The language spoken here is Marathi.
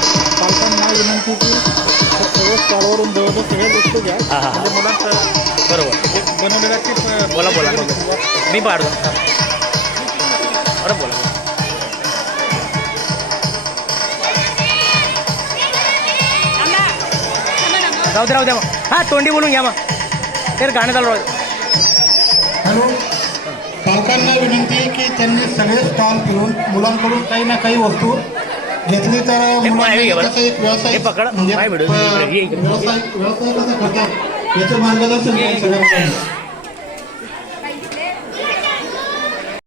विनंती की सगळे स्टॉलवरून जवळजवळ सगळे वस्तू घ्या. म्हणजे मुलांचं बरोबर बनवलेला ती बोला बोला मी पाडतो बरं बोला राहू द्या मग हां तोंडी बोलून घ्या मग ते गाणं चालू राहू. हॅलो, पालकांना विनंती आहे की त्यांनी सगळे स्टॉल फिरून मुलांकडून काही ना काही वस्तू घेतली तर मुलांना एक व्यवसाय म्हणजे व्यवसाय कसा करतात याचं मार्गदर्शन सगळ्यांना.